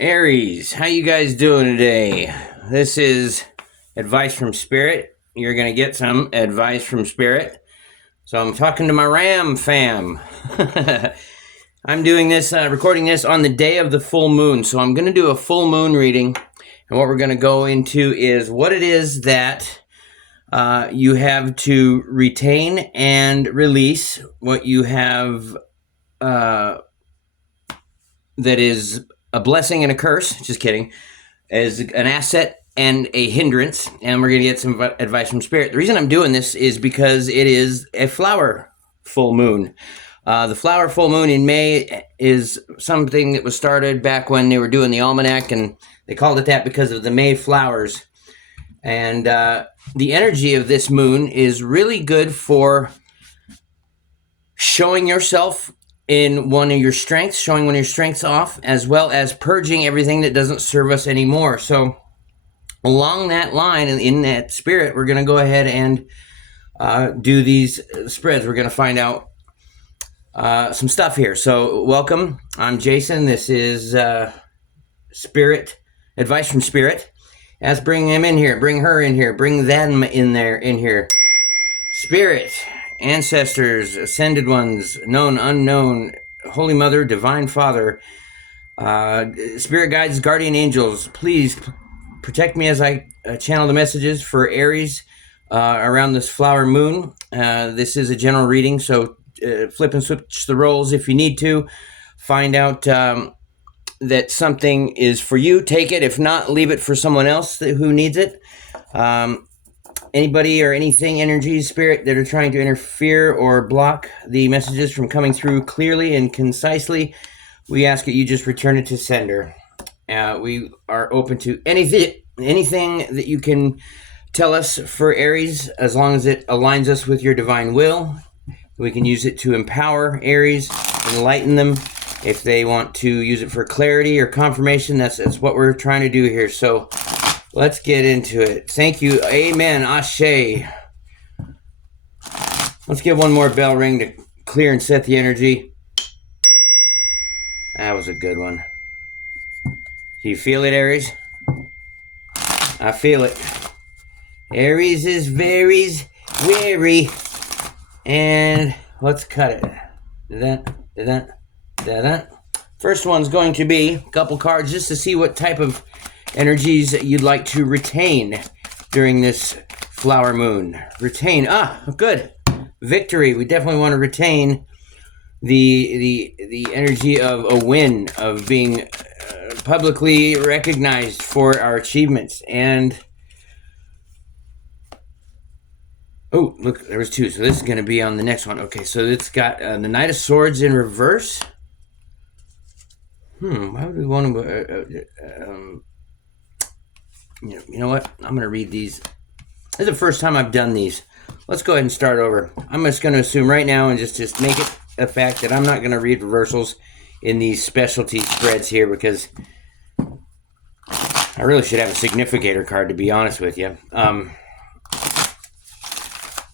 Aries, how you guys doing today? This is advice from Spirit. You're going to get some advice from Spirit. So I'm talking to my Ram fam. I'm doing this, recording this on the day of the full moon. So I'm going to do a full moon reading. And what we're going to go into is what it is that you have to retain and release, what you have that is a blessing and a curse, just kidding, as an asset and a hindrance, and we're going to get some advice from Spirit. The reason I'm doing this is because it is a flower full moon. The flower full moon in May is something that was started back when they were doing the almanac, and they called it that because of the May flowers. And the energy of this moon is really good for showing yourself in one of your strengths, showing one of your strengths off, as well as purging everything that doesn't serve us anymore. So along that line and in that spirit, we're going to go ahead and do these spreads. We're going to find out some stuff here. So welcome. I'm Jason. This is Spirit, advice from Spirit. Let's bring him in here. Bring her in here. Bring them in there, in here. Spirit, ancestors, ascended ones, known, unknown, Holy Mother, Divine Father, spirit guides, guardian angels, please protect me as I channel the messages for Aries around this flower moon. This is a general reading, so flip and switch the roles if you need to. Find out that something is for you, take it. If not, leave it for someone else who needs it. Anybody or anything, energy, spirit, that are trying to interfere or block the messages from coming through clearly and concisely, we ask that you just return it to sender. We are open to anything that you can tell us for Aries, as long as it aligns us with your divine will. We can use it to empower Aries, enlighten them. If they want to use it for clarity or confirmation, that's what we're trying to do here. So let's get into it. Thank you. Amen. Ashe. Let's give one more bell ring to clear and set the energy. That was a good one. Do you feel it, Aries? I feel it. Aries is very wary. And let's cut it. First one's going to be a couple cards just to see what type of energies you'd like to retain during this flower moon. Retain. Good. Victory. We definitely want to retain the energy of a win, of being publicly recognized for our achievements. And oh, look, there was two. So this is going to be on the next one. Okay, so it's got the Knight of Swords in reverse. Why would we want to... you know what? I'm going to read these. This is the first time I've done these. Let's go ahead and start over. I'm just going to assume right now and just make it a fact that I'm not going to read reversals in these specialty spreads here, because I really should have a significator card, to be honest with you.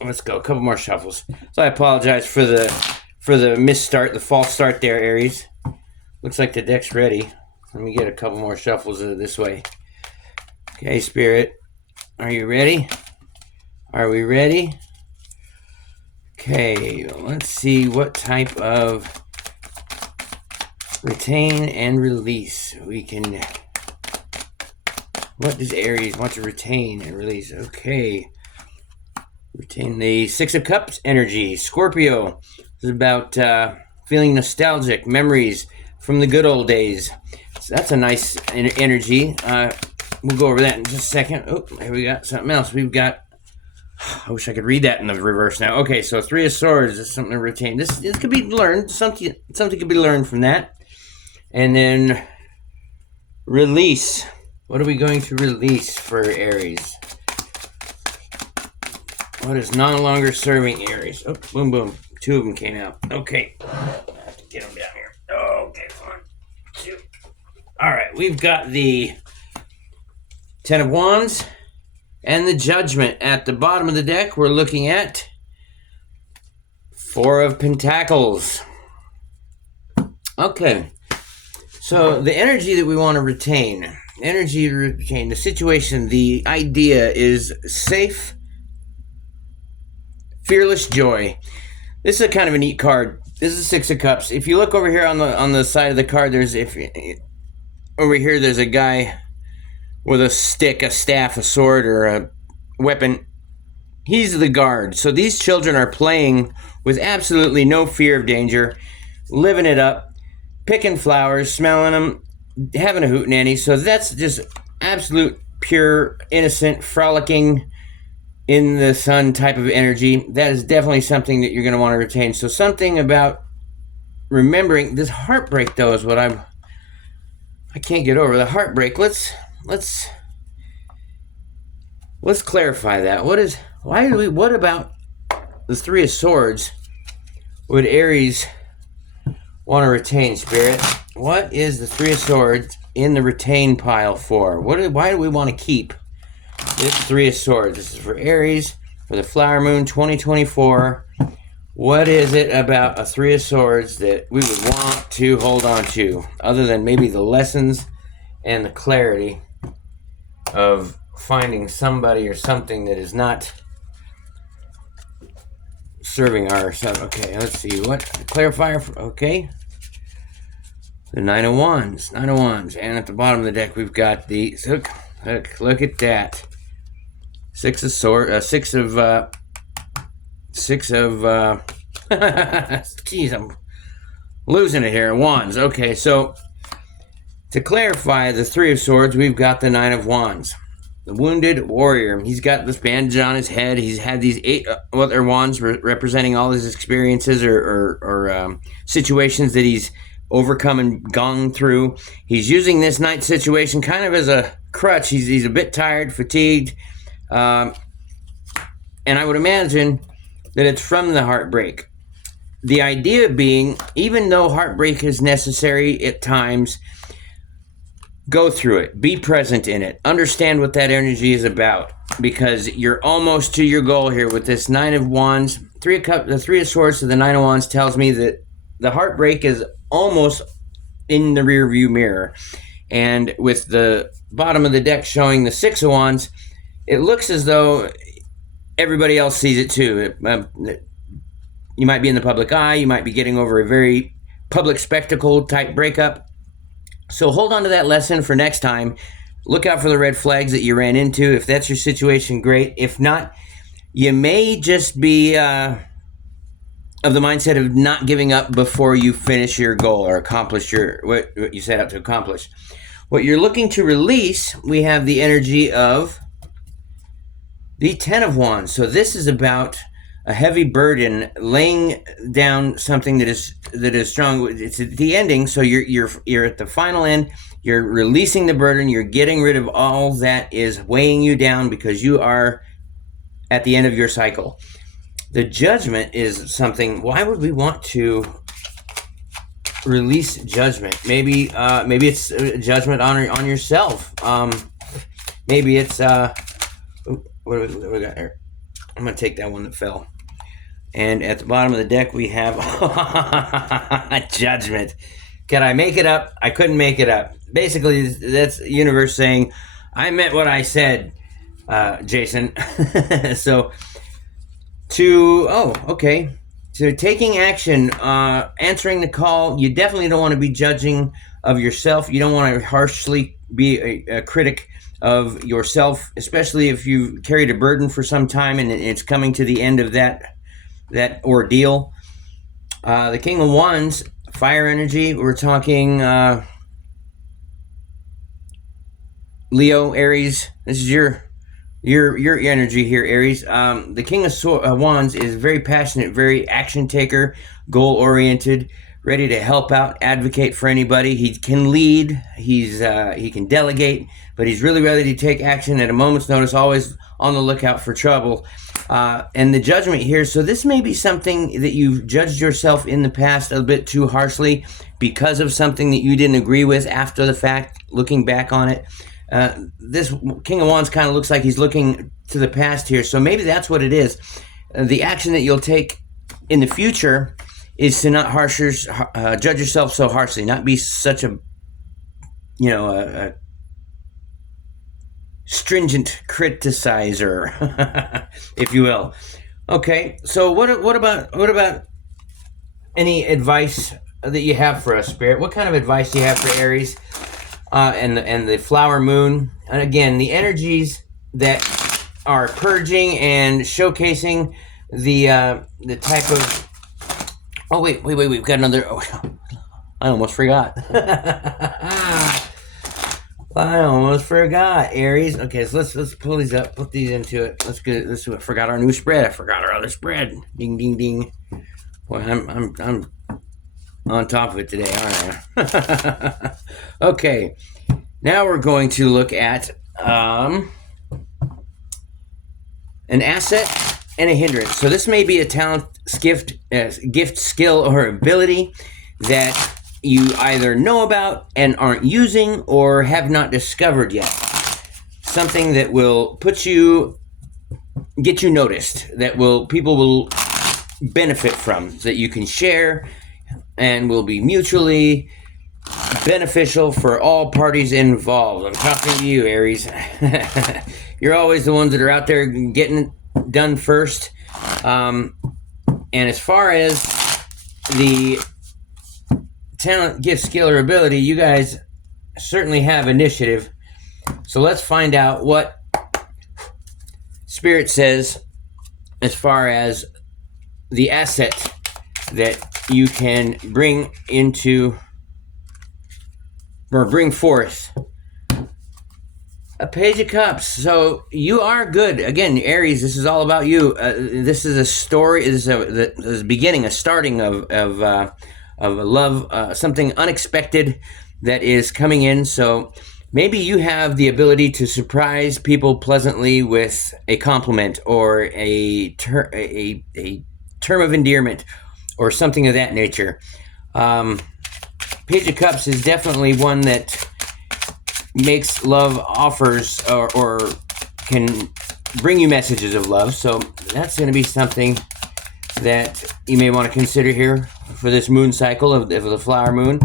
Let's go. A couple more shuffles. So I apologize for the misstart, the false start there, Aries. Looks like the deck's ready. Let me get a couple more shuffles this way. Okay, Spirit, are you ready? Are we ready? Okay, let's see what type of retain and release we can... What does Aries want to retain and release? Okay. Retain the Six of Cups energy. Scorpio. This is about feeling nostalgic, memories from the good old days. So that's a nice energy. We'll go over that in just a second. Oh, here we got something else. We've got... I wish I could read that in the reverse now. Okay, so Three of Swords is something to retain. This could be learned. Something could be learned from that. And then release. What are we going to release for Aries? What is no longer serving Aries? Oh, boom, boom. Two of them came out. Okay. I have to get them down here. Okay, 1, 2. All right, we've got the Ten of Wands and the Judgment. At the bottom of the deck, we're looking at Four of Pentacles. Okay. So the energy that we want to retain, the situation, the idea is safe, fearless joy. This is a kind of a neat card. This is 6 of Cups. If you look over here on the side of the card, there's a guy with a stick, a staff, a sword, or a weapon. He's the guard. So these children are playing with absolutely no fear of danger, living it up, picking flowers, smelling them, having a hootenanny. So that's just absolute, pure, innocent, frolicking in the sun type of energy. That is definitely something that you're going to want to retain. So something about remembering this heartbreak, though, is what I can't get over. The heartbreak. Let's clarify that. What about the 3 of Swords would Aries want to retain, Spirit? What is the 3 of Swords in the retain pile for? Why do we want to keep this 3 of Swords? This is for Aries, for the Flower Moon 2024. What is it about a 3 of Swords that we would want to hold on to, other than maybe the lessons and the clarity of finding somebody or something that is not serving ourselves? Okay, let's see. What? Clarifier. Okay. The 9 of Wands. 9 of Wands. And at the bottom of the deck, we've got the... Look at that. 6 of Swords. 6 of... Jeez, I'm losing it here. Wands. Okay, so to clarify the 3 of Swords, we've got the 9 of Wands. The wounded warrior. He's got this bandage on his head. He's had these 8 other wands representing all his experiences or situations that he's overcome and gone through. He's using this night situation kind of as a crutch. He's a bit tired, fatigued, and I would imagine that it's from the heartbreak. The idea being, even though heartbreak is necessary at times, go through it. Be present in it. Understand what that energy is about, because you're almost to your goal here with this 9 of Wands. The 3 of Swords to the 9 of Wands tells me that the heartbreak is almost in the rearview mirror. And with the bottom of the deck showing the 6 of Wands, it looks as though everybody else sees it too. You might be in the public eye. You might be getting over a very public spectacle type breakup. So hold on to that lesson for next time. Look out for the red flags that you ran into. If that's your situation, great. If not, you may just be of the mindset of not giving up before you finish your goal or accomplish what you set out to accomplish. What you're looking to release, we have the energy of the 10 of Wands. So this is about a heavy burden, laying down something that is strong. It's at the ending, so you're at the final end. You're releasing the burden. You're getting rid of all that is weighing you down because you are at the end of your cycle. The Judgment is something. Why would we want to release judgment? Maybe it's judgment on yourself. Maybe it's what do we got here? I'm gonna take that one that fell. And at the bottom of the deck, we have Judgment. Can I make it up? I couldn't make it up. Basically, that's the universe saying, I meant what I said, Jason. So, taking action, answering the call, you definitely don't want to be judging of yourself. You don't want to harshly be a critic of yourself, especially if you've carried a burden for some time and it's coming to the end of that ordeal. The King of Wands, fire energy. We're talking Leo, Aries. This is your energy here, Aries. The King of Wands is very passionate, very action taker, goal oriented, ready to help out, advocate for anybody. He can lead. He can delegate, but he's really ready to take action at a moment's notice. Always on the lookout for trouble. And the Judgment here. So this may be something that you've judged yourself in the past a bit too harshly because of something that you didn't agree with after the fact. Looking back on it, this King of Wands kind of looks like he's looking to the past here. So maybe that's what it is. The action that you'll take in the future is to not judge yourself so harshly, not be such a a stringent criticizer, if you will. Okay, so what about any advice that you have for us, Spirit? What kind of advice do you have for Aries and the flower moon? And again, the energies that are purging and showcasing the type of. Oh wait, we've got another. Oh, I almost forgot. I almost forgot, Aries. Okay, so let's pull these up, put these into it. Let's get this. I forgot our new spread. I forgot our other spread. Ding ding ding. Boy, I'm on top of it today, aren't I? Okay, now we're going to look at an asset and a hindrance. So this may be a talent, gift, skill, or ability that you either know about and aren't using or have not discovered yet. Something that will get you noticed, that people will benefit from, that you can share and will be mutually beneficial for all parties involved. I'm talking to you, Aries. You're always the ones that are out there getting it done first. And as far as the talent, gift, skill, or ability, you guys certainly have initiative. So let's find out what Spirit says as far as the asset that you can bring forth. A Page of Cups. So you are good. Again, Aries, this is all about you. This is a story. This is a beginning, a starting of a love, something unexpected that is coming in. So maybe you have the ability to surprise people pleasantly with a compliment or a term of endearment or something of that nature. Page of Cups is definitely one that makes love offers or can bring you messages of love. So that's going to be something that you may want to consider here for this moon cycle of the flower moon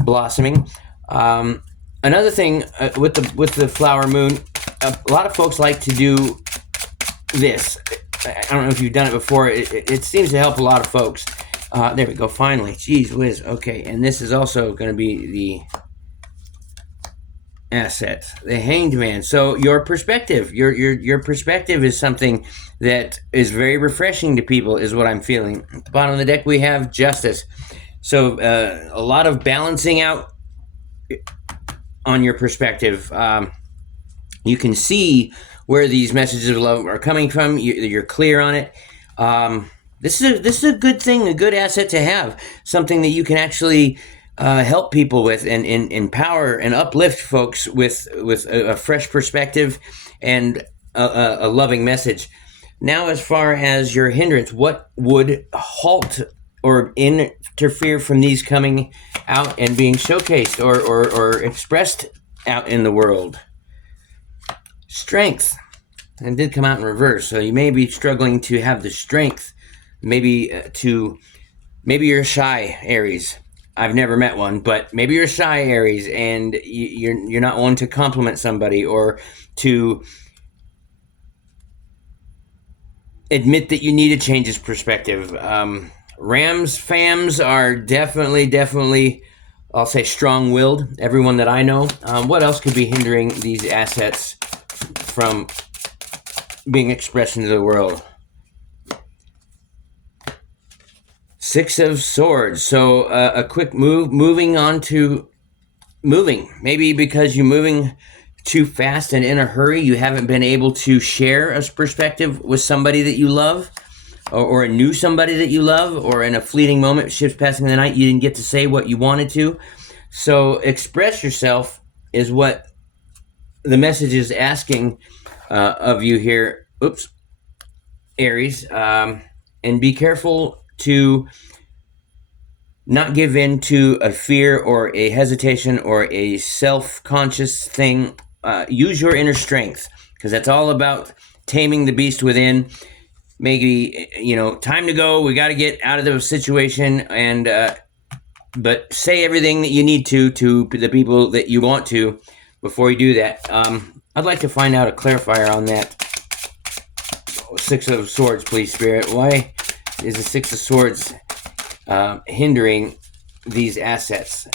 blossoming. Another thing with the flower moon, a lot of folks like to do this. I don't know if you've done it before. It seems to help a lot of folks. There we go. Finally, jeez whiz. Okay, and this is also going to be the asset, the Hanged Man. So your perspective, your perspective is something that is very refreshing to people, is what I'm feeling. At the bottom of the deck, we have Justice. So a lot of balancing out on your perspective. You can see where these messages of love are coming from. You're clear on it. This is a good thing, a good asset to have. Something that you can actually help people with and empower and uplift folks with a fresh perspective and a loving message. Now, as far as your hindrance, what would halt or interfere from these coming out and being showcased or expressed out in the world? Strength. And it did come out in reverse, so you may be struggling to have the strength. Maybe you're shy, Aries. I've never met one, but maybe you're shy, Aries, and you're not one to compliment somebody or to admit that you need to change his perspective. Fams are definitely, I'll say, strong-willed. Everyone that I know. What else could be hindering these assets from being expressed into the world? Six of Swords. So a quick moving on to moving. Maybe because you're moving too fast and in a hurry, you haven't been able to share a perspective with somebody that you love, or a new somebody that you love, or in a fleeting moment, ships passing in the night, you didn't get to say what you wanted to. So express yourself is what the message is asking of you here. Oops, Aries. And be careful to not give in to a fear or a hesitation or a self-conscious thing. Use your inner strength, because that's all about taming the beast within. Maybe, time to go. We got to get out of the situation and but say everything that you need to the people that you want to before you do that. I'd like to find out a clarifier on that Six of Swords, please, Spirit. Why is the Six of Swords hindering these assets?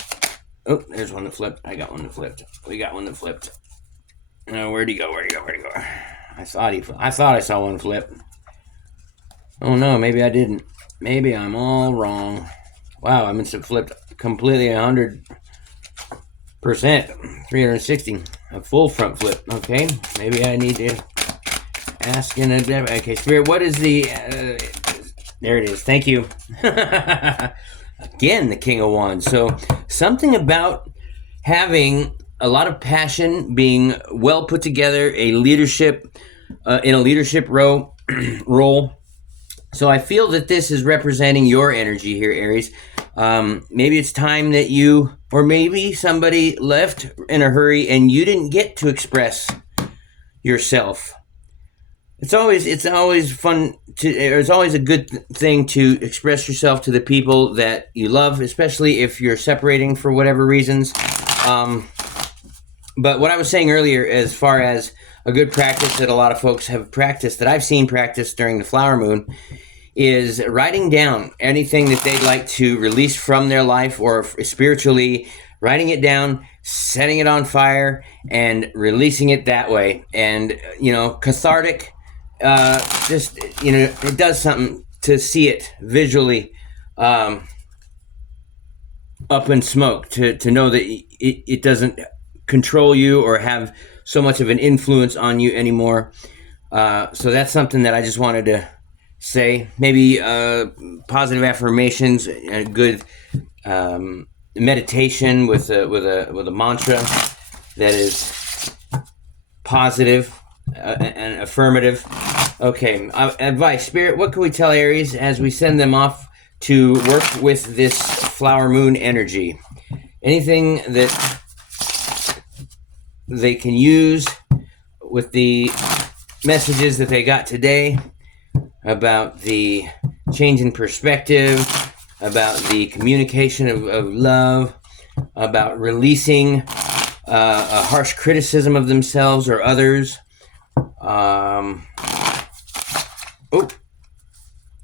Oh, there's one that flipped. I got one that flipped. We got one that flipped. Where'd he go? I thought I saw one flip. Oh no, maybe I didn't. Maybe I'm all wrong. Wow, I must have flipped completely 100%, 360, a full front flip. Okay, maybe I need to ask in a. Okay, Spirit, what is the? There it is. Thank you. Again, the King of Wands. So something about having a lot of passion, being well put together, a leadership in a leadership role. So I feel that this is representing your energy here, Aries. Maybe it's time that you, or maybe somebody left in a hurry and you didn't get to express yourself. It's always fun to, or it's always a good thing to express yourself to the people that you love, especially if you're separating for whatever reasons. But what I was saying earlier, as far as a good practice that a lot of folks have practiced, that I've seen practice during the flower moon, is writing down anything that they'd like to release from their life or spiritually, writing it down, setting it on fire, and releasing it that way. And, cathartic, it does something to see it visually up in smoke, to know that it doesn't control you or have so much of an influence on you anymore. So that's something that I just wanted to say. Maybe positive affirmations, a good meditation with a mantra that is positive and affirmative. Okay, advice, Spirit. What can we tell Aries as we send them off to work with this flower moon energy? Anything that they can use with the messages that they got today about the change in perspective, about the communication of love, about releasing a harsh criticism of themselves or others.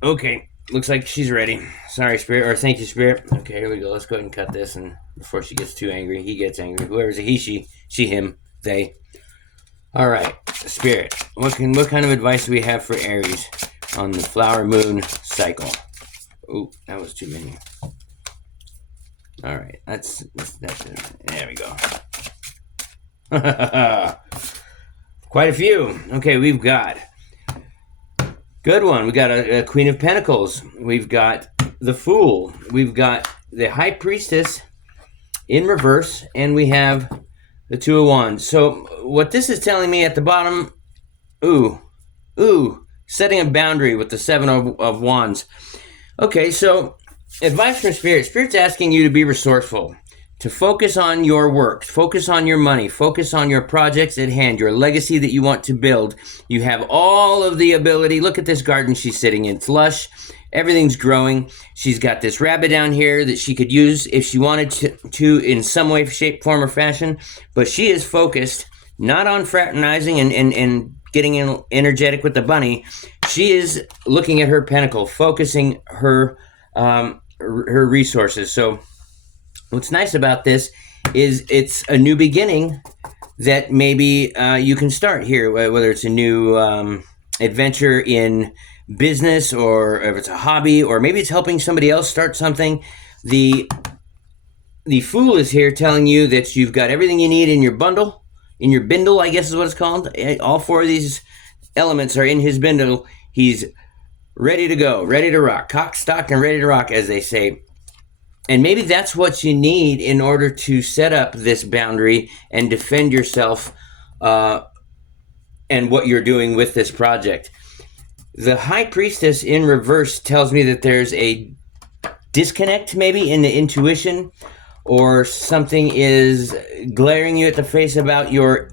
Okay, looks like she's ready. Sorry, Spirit, or thank you, Spirit. Okay, here we go. Let's go ahead and cut this, and before she gets too angry, he gets angry. Whoever's a he, she, him, they. All right, Spirit, what kind of advice do we have for Aries on the flower moon cycle? Oh, that was too many. All right, that's it. There we go. Quite a few. Okay, we've got good one. We got a Queen of Pentacles. We've got the Fool. We've got the High Priestess in reverse, and we have the Two of Wands. So what this is telling me at the bottom, setting a boundary with the Seven of Wands. Okay, so advice from Spirit. Spirit's asking you to be resourceful, to focus on your work, focus on your money, focus on your projects at hand, your legacy that you want to build. You have all of the ability. Look at this garden she's sitting in. It's lush. Everything's growing. She's got this rabbit down here that she could use if she wanted to in some way, shape, form, or fashion. But she is focused not on fraternizing and getting energetic with the bunny. She is looking at her pentacle, focusing her resources. So what's nice about this is it's a new beginning that maybe you can start here, whether it's a new adventure in business, or if it's a hobby, or maybe it's helping somebody else start something. The Fool is here telling you that you've got everything you need in your bundle, in your bindle, I guess is what it's called. All four of these elements are in his bindle. He's ready to go, ready to rock, cock, stock, and ready to rock, as they say. And maybe that's what you need in order to set up this boundary and defend yourself and what you're doing with this project. The High Priestess in reverse tells me that there's a disconnect maybe in the intuition, or something is glaring you at the face about your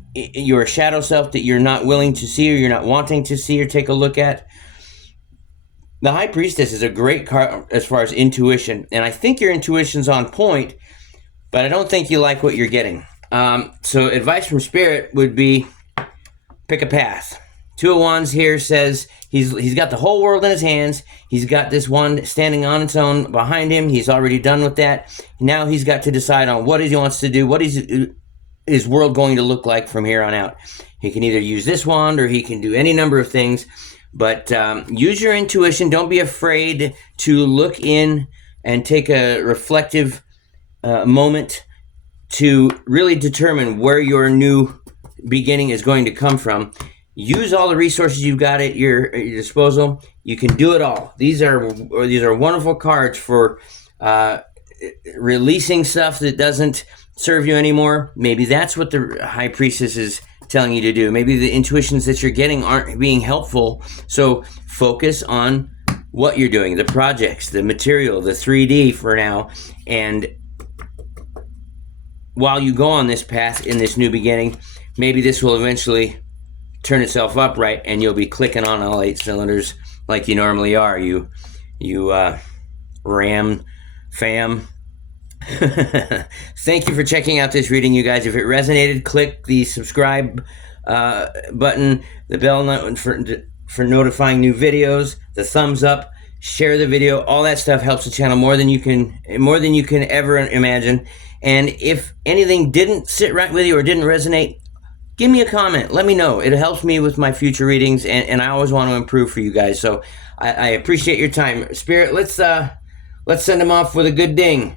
shadow self that you're not willing to see, or you're not wanting to see or take a look at. The High Priestess is a great card as far as intuition, and I think your intuition's on point, but I don't think you like what you're getting. So advice from Spirit would be pick a path. Two of Wands here says he's got the whole world in his hands. He's got this wand standing on its own behind him. He's already done with that. Now he's got to decide on what he wants to do. What is his world going to look like from here on out? He can either use this wand or he can do any number of things. But use your intuition. Don't be afraid to look in and take a reflective moment to really determine where your new beginning is going to come from. Use all the resources you've got at your disposal. You can do it all. These are wonderful cards for releasing stuff that doesn't serve you anymore. Maybe that's what the High Priestess is telling you to do. Maybe the intuitions that you're getting aren't being helpful. So focus on what you're doing, the projects, the material, the 3D for now. And while you go on this path in this new beginning, maybe this will eventually turn itself upright and you'll be clicking on all 8 cylinders like you normally are. You ram fam. Thank you for checking out this reading, you guys. If it resonated, click the subscribe button, the bell for notifying new videos, the thumbs up, share the video. All that stuff helps the channel more than you can ever imagine. And if anything didn't sit right with you or didn't resonate, give me a comment. Let me know. It helps me with my future readings, and I always want to improve for you guys. So I appreciate your time. Spirit, let's send them off with a good ding.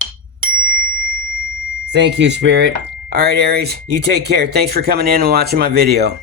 Thank you, Spirit. All right, Aries, you take care. Thanks for coming in and watching my video.